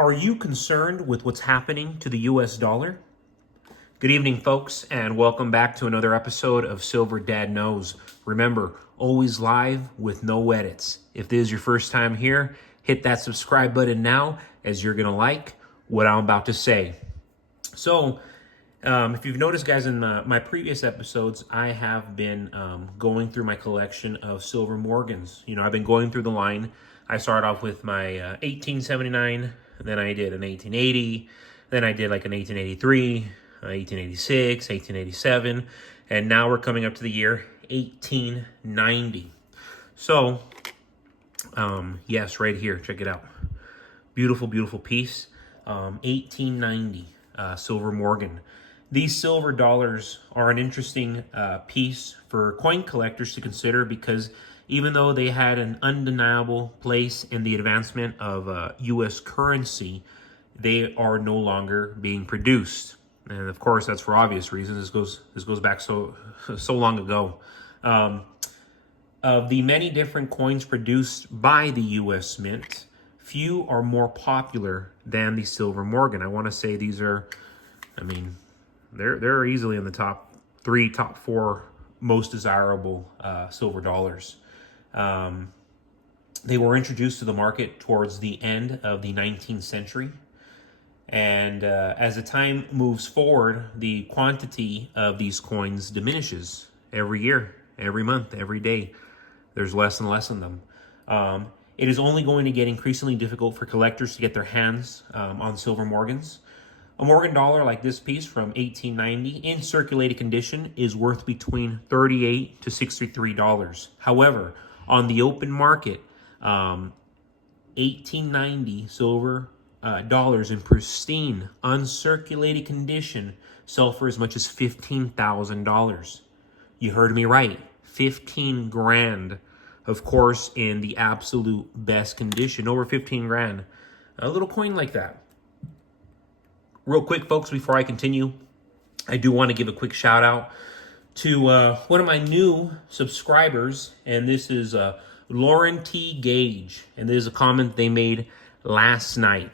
Are you concerned with what's happening to the US dollar? Good evening, folks, and welcome back to another episode of Silver Dad Knows. Remember, always live with no edits. If this is your first time here, hit that subscribe button now, as you're going to like what I'm about to say. So, if you've noticed, guys, in my previous episodes, I have been going through my collection of silver Morgans. You know, I've been going through the line. I started off with my 1879, then I did an 1880, then I did like an 1883, 1886, 1887, and now we're coming up to the year 1890. So, yes, right here, check it out. Beautiful, beautiful piece. 1890 silver Morgan. These silver dollars are an interesting piece for coin collectors to consider because even though they had an undeniable place in the advancement of U.S. currency, they are no longer being produced. And of course, that's for obvious reasons. This goes back so long ago. Of the many different coins produced by the U.S. Mint, few are more popular than the silver Morgan. I want to say these are, they're easily in the top 3, top 4 most desirable silver dollars. They were introduced to the market towards the end of the 19th century. And as the time moves forward, the quantity of these coins diminishes every year, every month, every day. There's less and less of them. It is only going to get increasingly difficult for collectors to get their hands on silver Morgans. A Morgan dollar like this piece from 1890 in circulated condition is worth between $38 to $63. However, on the open market, 1890 silver dollars in pristine, uncirculated condition sell for as much as $15,000. You heard me right, 15 grand. Of course, in the absolute best condition, over 15 grand. A little coin like that. Real quick, folks, before I continue, I do want to give a quick shout out to one of my new subscribers, and this is Lauren T. Gage, and this is a comment they made last night.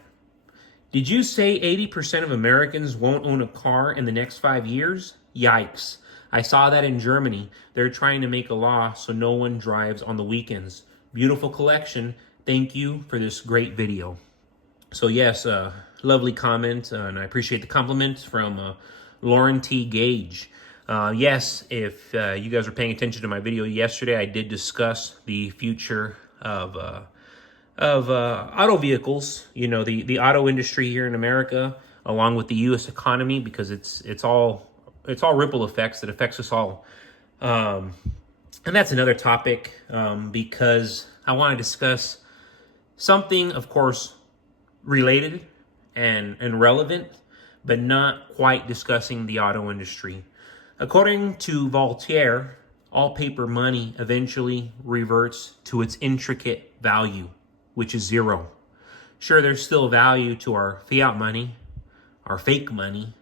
Did you say 80% of Americans won't own a car in the next 5 years? Yikes. I saw that in Germany. They're trying to make a law so no one drives on the weekends. Beautiful collection. Thank you for this great video. So yes, lovely comment, and I appreciate the compliment from Lauren T. Gage. Yes, if you guys were paying attention to my video yesterday, I did discuss the future of auto vehicles. You know, the auto industry here in America, along with the U.S. economy, because it's all ripple effects that affects us all. And that's another topic because I want to discuss something, of course, related and relevant, but not quite discussing the auto industry. According to Voltaire, all paper money eventually reverts to its intricate value, which is zero. Sure, there's still value to our fiat money, our fake money,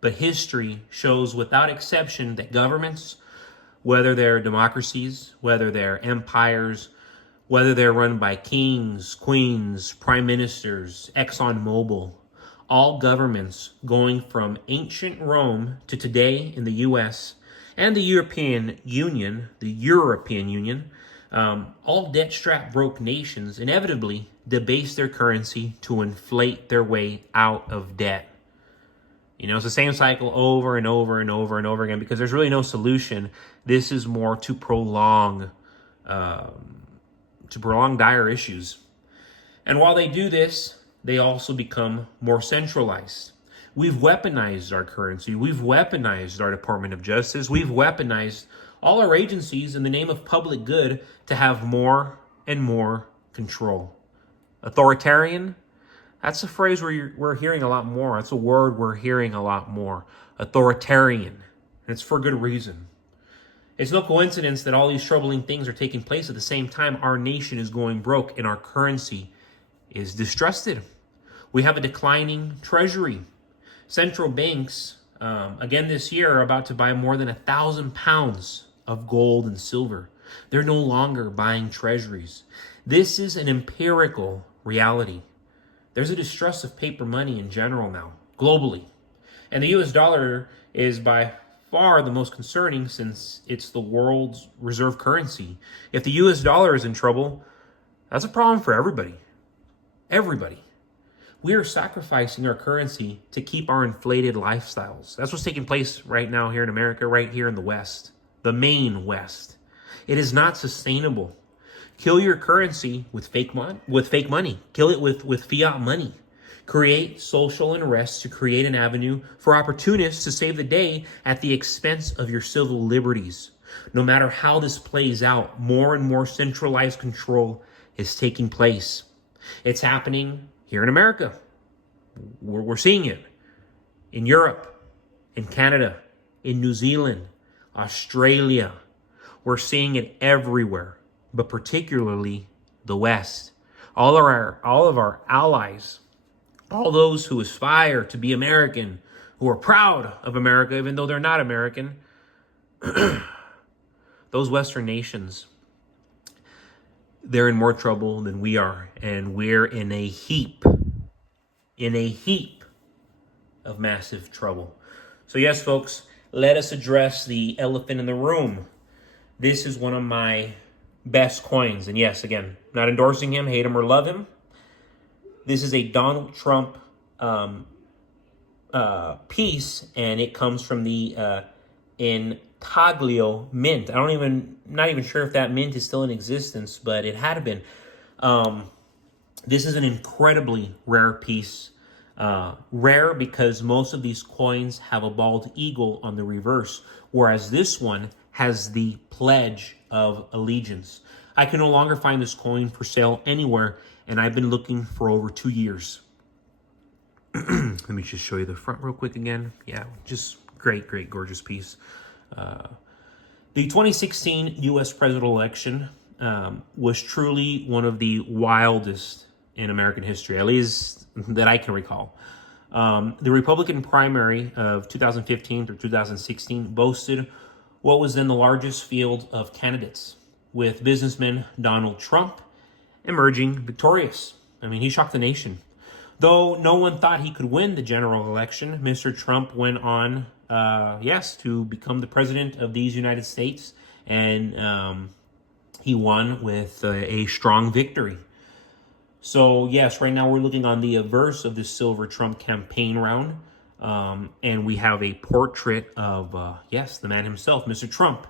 but history shows without exception that governments, whether they're democracies, whether they're empires, whether they're run by kings, queens, prime ministers, ExxonMobil, all governments going from ancient Rome to today in the US and the European Union, all debt-strapped broke nations inevitably debase their currency to inflate their way out of debt. You know, it's the same cycle over and over and over and over again because there's really no solution. This is more to prolong dire issues. And while they do this, they also become more centralized. We've weaponized our currency. We've weaponized our Department of Justice. We've weaponized all our agencies in the name of public good to have more and more control. Authoritarian? That's a phrase we're hearing a lot more. That's a word we're hearing a lot more. Authoritarian. And it's for good reason. It's no coincidence that all these troubling things are taking place at the same time our nation is going broke and our currency is distrusted. We have a declining treasury. Central banks, again this year, are about to buy more than 1,000 pounds of gold and silver. They're no longer buying treasuries. This is an empirical reality. There's a distrust of paper money in general now, globally. And the US dollar is by far the most concerning since it's the world's reserve currency. If the US dollar is in trouble, that's a problem for everybody. Everybody. We are sacrificing our currency to keep our inflated lifestyles. That's what's taking place right now here in America, right here in the West, the main West. It is not sustainable. Kill your currency with fake money. Kill it with fiat money. Create social unrest to create an avenue for opportunists to save the day at the expense of your civil liberties. No matter how this plays out, more and more centralized control is taking place. It's happening here in America. We're seeing it in Europe, in Canada, in New Zealand, Australia. We're seeing it everywhere, but particularly the West. All of our allies, all those who aspire to be American, who are proud of America, even though they're not American, those Western nations, they're in more trouble than we are, and we're in a heap of massive trouble. So yes, folks, let us address the elephant in the room. This is one of my best coins, and yes, again, not endorsing him, hate him or love him. This is a Donald Trump piece, and it comes from the Intaglio mint. Not even sure if that mint is still in existence, but it had been. This is an incredibly rare piece. Rare because most of these coins have a bald eagle on the reverse, whereas this one has the Pledge of Allegiance. I can no longer find this coin for sale anywhere, and I've been looking for over 2 years. Let me just show you the front real quick again. Yeah, just great, gorgeous piece. The 2016 U.S. presidential election was truly one of the wildest in American history, at least that I can recall. The Republican primary of 2015 through 2016 boasted what was then the largest field of candidates, with businessman Donald Trump emerging victorious. I mean, he shocked the nation. Though no one thought he could win the general election, Mr. Trump went on, to become the president of these United States, and he won with a strong victory. So yes, right now we're looking on the averse of the Silver Trump campaign round, and we have a portrait of, the man himself, Mr. Trump.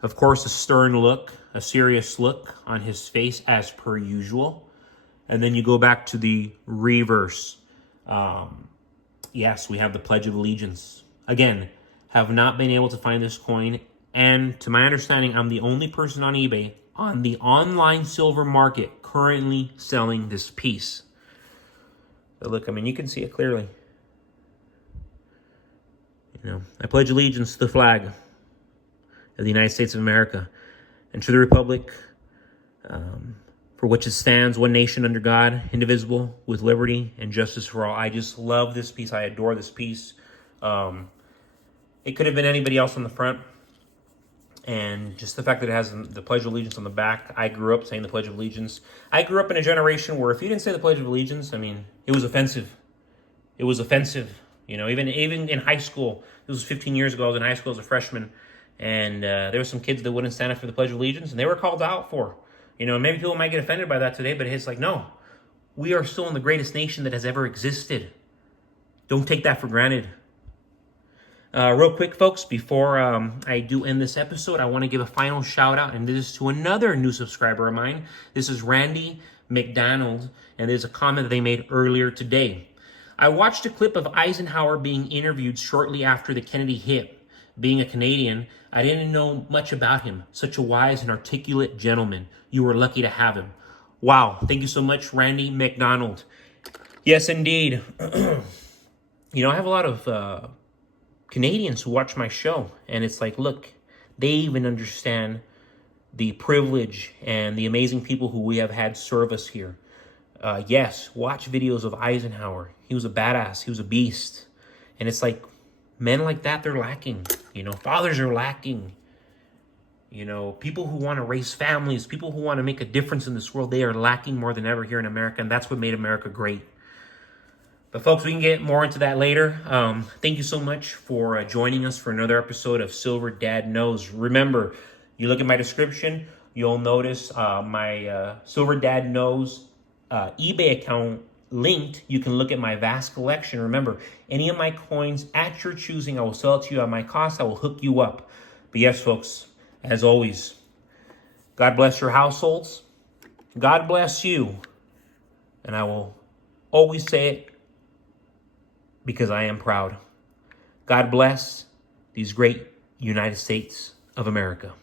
Of course, a stern look, a serious look on his face as per usual. And then you go back to the reverse. Yes, we have the Pledge of Allegiance. Again, have not been able to find this coin. And to my understanding, I'm the only person on eBay on the online silver market currently selling this piece. But look, I mean, you can see it clearly. You know, I pledge allegiance to the flag of the United States of America and to the republic for which it stands, one nation under God, indivisible, with liberty and justice for all. I just love this piece. I adore this piece. It could have been anybody else on the front. And just the fact that it has the Pledge of Allegiance on the back. I grew up saying the Pledge of Allegiance. I grew up in a generation where if you didn't say the Pledge of Allegiance, I mean, it was offensive. It was offensive. You know, even in high school, this was 15 years ago, I was in high school as a freshman, and there were some kids that wouldn't stand up for the Pledge of Allegiance, and they were called out for. You know, maybe people might get offended by that today, but it's like, no, we are still in the greatest nation that has ever existed. Don't take that for granted. Real quick, folks, before I do end this episode, I want to give a final shout out, and this is to another new subscriber of mine. This is Randy McDonald, and there's a comment that they made earlier today. I watched a clip of Eisenhower being interviewed shortly after the Kennedy hit. Being a Canadian, I didn't know much about him. Such a wise and articulate gentleman. You were lucky to have him. Wow. Thank you so much, Randy McDonald. Yes, indeed. You know, I have a lot of Canadians who watch my show, and it's like, look, they even understand the privilege and the amazing people who we have had serve us here. Yes, watch videos of Eisenhower. He was a badass. He was a beast. And it's like, men like that, they're lacking. You know, fathers are lacking. You know, people who want to raise families, people who want to make a difference in this world, they are lacking more than ever here in America. And that's what made America great. But folks, we can get more into that later. Thank you so much for joining us for another episode of Silver Dad Knows. Remember, you look at my description, you'll notice my Silver Dad Knows eBay account linked. You can look at my vast collection. Remember, any of my coins at your choosing, I will sell it to you at my cost. I will hook you up. But yes, folks, as always, God bless your households. God bless you. And I will always say it because I am proud. God bless these great United States of America.